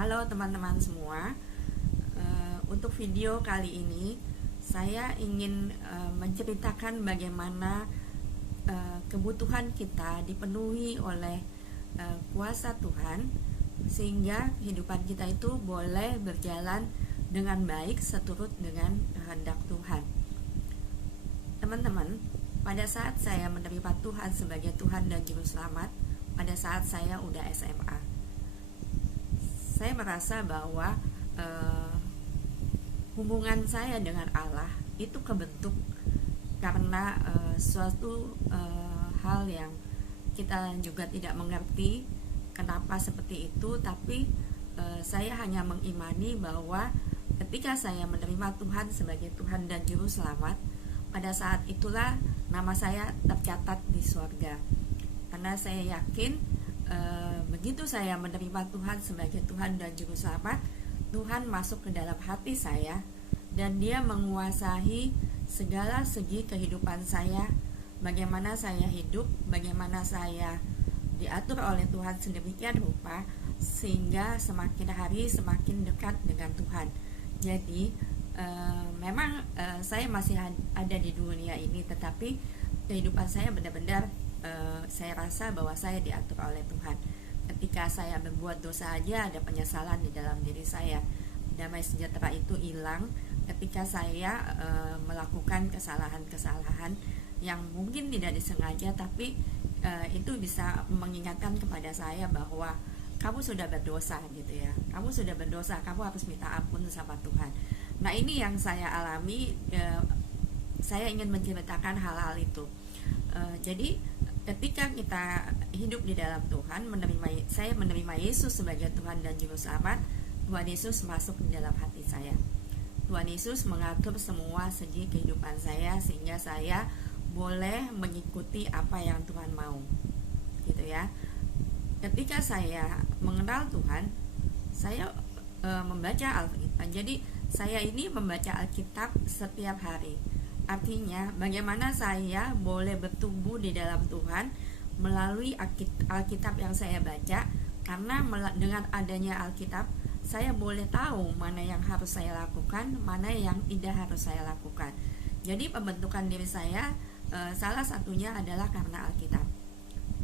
Halo teman-teman semua. Untuk video kali ini saya ingin menceritakan bagaimana kebutuhan kita dipenuhi oleh kuasa Tuhan, sehingga kehidupan kita itu boleh berjalan dengan baik seturut dengan kehendak Tuhan. Teman-teman, pada saat saya menerima Tuhan sebagai Tuhan dan Juru Selamat, pada saat saya udah SMA, saya merasa bahwa hubungan saya dengan Allah itu kebentuk karena suatu hal yang kita juga tidak mengerti kenapa seperti itu, tapi saya hanya mengimani bahwa ketika saya menerima Tuhan sebagai Tuhan dan Juru Selamat, pada saat itulah nama saya tercatat di surga. Karena saya yakin begitu saya menerima Tuhan sebagai Tuhan dan Juru Selamat, Tuhan masuk ke dalam hati saya dan Dia menguasai segala segi kehidupan saya. Bagaimana saya hidup, bagaimana saya diatur oleh Tuhan sedemikian rupa sehingga semakin hari semakin dekat dengan Tuhan. Jadi memang saya masih ada di dunia ini, tetapi kehidupan saya benar-benar saya rasa bahwa saya diatur oleh Tuhan. Ketika saya berbuat dosa aja ada penyesalan di dalam diri saya. Damai sejahtera itu hilang ketika saya melakukan kesalahan-kesalahan yang mungkin tidak disengaja, tapi itu bisa mengingatkan kepada saya bahwa kamu sudah berdosa gitu ya. Kamu sudah berdosa, kamu harus minta ampun sama Tuhan. Nah, ini yang saya alami. Saya ingin menceritakan hal-hal itu. Jadi ketika kita hidup di dalam Tuhan, saya menerima Yesus sebagai Tuhan dan Juru Selamat, Tuhan Yesus masuk di dalam hati saya. Tuhan Yesus mengatur semua segi kehidupan saya sehingga saya boleh mengikuti apa yang Tuhan mau, gitu ya. Ketika saya mengenal Tuhan, saya membaca Alkitab. Jadi saya ini membaca Alkitab setiap hari. Artinya bagaimana saya boleh bertumbuh di dalam Tuhan melalui Alkitab yang saya baca. Karena dengan adanya Alkitab, saya boleh tahu mana yang harus saya lakukan, mana yang tidak harus saya lakukan. Jadi pembentukan diri saya salah satunya adalah karena Alkitab,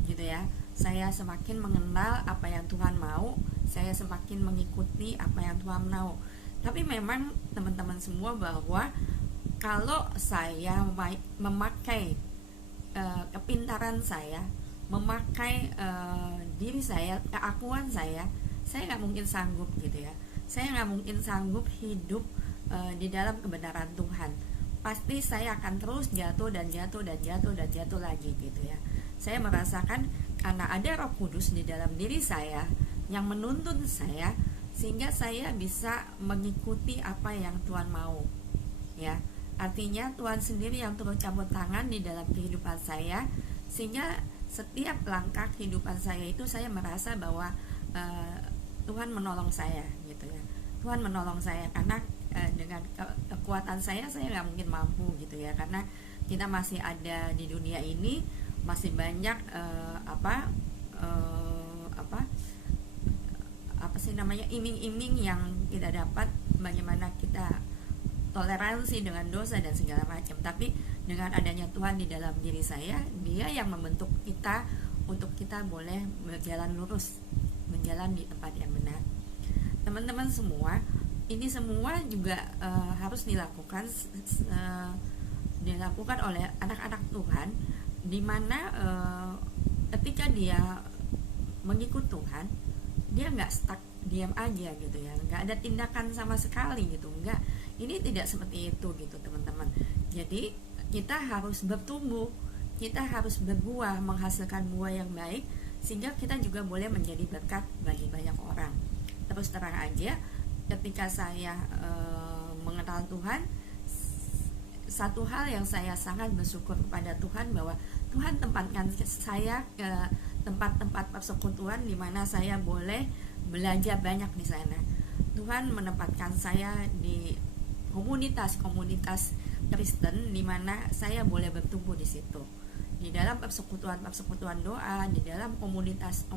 gitu ya. Saya semakin mengenal apa yang Tuhan mau, saya semakin mengikuti apa yang Tuhan mau. Tapi memang teman-teman semua, bahwa kalau saya memakai kepintaran saya, memakai diri saya, keakuan saya nggak mungkin sanggup gitu ya. Saya nggak mungkin sanggup hidup di dalam kebenaran Tuhan. Pasti saya akan terus jatuh dan jatuh dan jatuh dan jatuh lagi gitu ya. Saya merasakan karena ada Roh Kudus di dalam diri saya yang menuntun saya, sehingga saya bisa mengikuti apa yang Tuhan mau, ya. Artinya Tuhan sendiri yang turut campur tangan di dalam kehidupan saya, sehingga setiap langkah kehidupan saya itu saya merasa bahwa Tuhan menolong saya gitu ya. Tuhan menolong saya karena dengan kekuatan saya nggak mungkin mampu gitu ya. Karena kita masih ada di dunia ini, masih banyak iming-iming yang kita dapat, bagaimana kita toleransi dengan dosa dan segala macam. Tapi dengan adanya Tuhan di dalam diri saya, Dia yang membentuk kita untuk kita boleh berjalan lurus, berjalan di tempat yang benar. Teman-teman semua, ini semua juga harus dilakukan oleh anak-anak Tuhan, dimana ketika dia mengikut Tuhan, dia nggak stuck diam aja gitu ya, nggak ada tindakan sama sekali gitu, nggak. Ini tidak seperti itu gitu teman-teman. Jadi kita harus bertumbuh, kita harus berbuah, menghasilkan buah yang baik, sehingga kita juga boleh menjadi berkat bagi banyak orang. Terus terang aja, ketika saya mengenal Tuhan, satu hal yang saya sangat bersyukur kepada Tuhan, bahwa Tuhan tempatkan saya ke tempat-tempat persekutuan di mana saya boleh belajar banyak di sana. Tuhan menempatkan saya di komunitas-komunitas Kristen di mana saya boleh bertumbuh di situ. Di dalam persekutuan doa, di dalam komunitas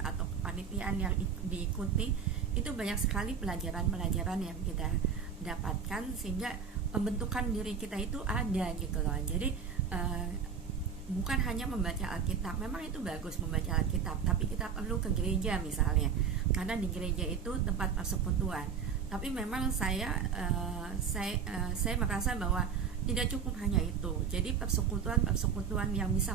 atau kepanitiaan yang diikuti, itu banyak sekali pelajaran-pelajaran yang kita dapatkan, sehingga pembentukan diri kita itu ada gitu loh. Jadi bukan hanya membaca Alkitab, memang itu bagus membaca Alkitab, tapi kita perlu ke gereja misalnya, karena di gereja itu tempat persekutuan. Tapi memang saya merasa bahwa tidak cukup hanya itu. Jadi persekutuan yang bisa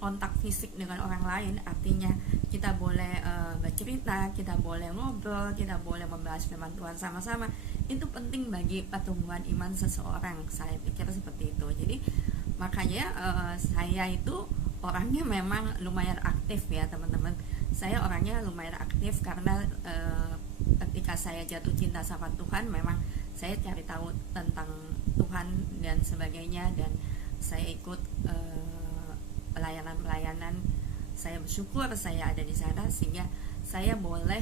kontak fisik dengan orang lain, artinya kita boleh bercerita, kita boleh ngobrol, kita boleh membahas firman Tuhan sama-sama, itu penting bagi pertumbuhan iman seseorang. Saya pikir seperti itu. Jadi makanya saya itu orangnya memang lumayan aktif ya teman-teman. Saya orangnya lumayan aktif karena ketika saya jatuh cinta sama Tuhan, memang saya cari tahu tentang Tuhan dan sebagainya, dan saya ikut pelayanan-pelayanan. Saya bersyukur saya ada di sana, sehingga saya boleh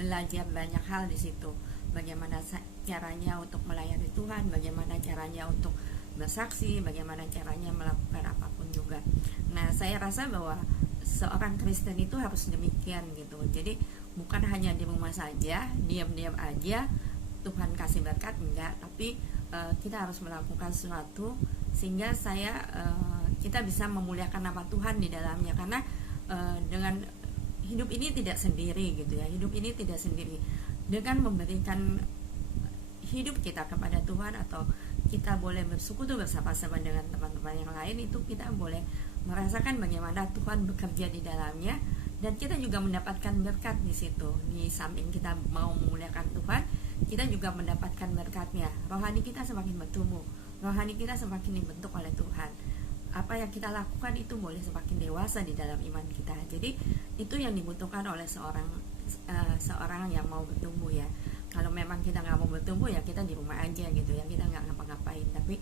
belajar banyak hal di situ. Bagaimana caranya untuk melayani Tuhan, bagaimana caranya untuk bersaksi, bagaimana caranya melakukan apapun juga. Nah, saya rasa bahwa seorang Kristen itu harus demikian gitu. Jadi bukan hanya di rumah saja, diam-diam aja Tuhan kasih berkat, enggak, tapi kita harus melakukan sesuatu sehingga kita bisa memuliakan nama Tuhan di dalamnya. Karena dengan hidup ini tidak sendiri gitu ya. Hidup ini tidak sendiri. Dengan memberikan hidup kita kepada Tuhan, atau kita boleh bersekutu bersama-sama dengan teman-teman yang lain, itu kita boleh merasakan bagaimana Tuhan bekerja di dalamnya, dan kita juga mendapatkan berkat di situ. Di samping kita mau memuliakan Tuhan, kita juga mendapatkan berkatnya. Rohani kita semakin bertumbuh, rohani kita semakin dibentuk oleh Tuhan. Apa yang kita lakukan itu boleh semakin dewasa di dalam iman kita. Jadi itu yang dibutuhkan oleh seorang yang mau bertumbuh ya. Kalau memang kita nggak mau bertumbuh ya kita di rumah aja gitu ya, kita nggak ngapa-ngapain. Tapi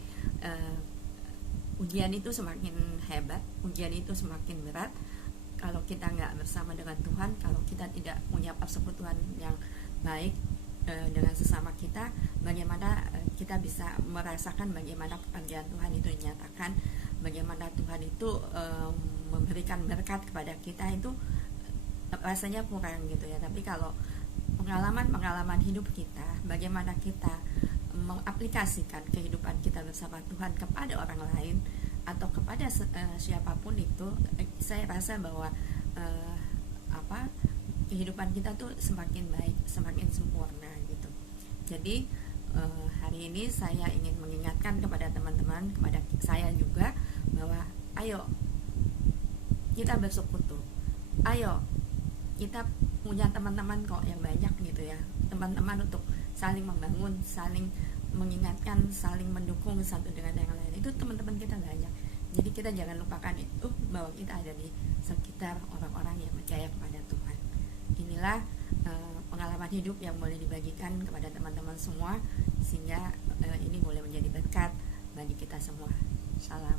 ujian itu semakin hebat, ujian itu semakin berat kalau kita nggak bersama dengan Tuhan, kalau kita tidak punya persekutuan yang baik dengan sesama kita. Bagaimana kita bisa merasakan bagaimana pekerjaan Tuhan itu dinyatakan, bagaimana Tuhan itu memberikan berkat kepada kita, itu rasanya kurang gitu ya. Tapi kalau pengalaman hidup kita, bagaimana kita mengaplikasikan kehidupan kita bersama Tuhan kepada orang lain atau kepada siapapun itu, saya rasa bahwa kehidupan kita tuh semakin baik, semakin sempurna gitu. Jadi hari ini saya ingin mengingatkan kepada teman-teman, kepada saya juga, bahwa ayo kita bersekutu, ayo kita punya teman-teman kok yang banyak gitu ya, teman-teman untuk saling membangun, saling mengingatkan, saling mendukung satu dengan yang lain. Itu teman-teman kita banyak. Jadi kita jangan lupakan itu, bahwa kita ada di sekitar orang-orang yang percaya kepada Tuhan. Inilah pengalaman hidup yang boleh dibagikan kepada teman-teman semua, sehingga ini boleh menjadi berkat bagi kita semua. Salam.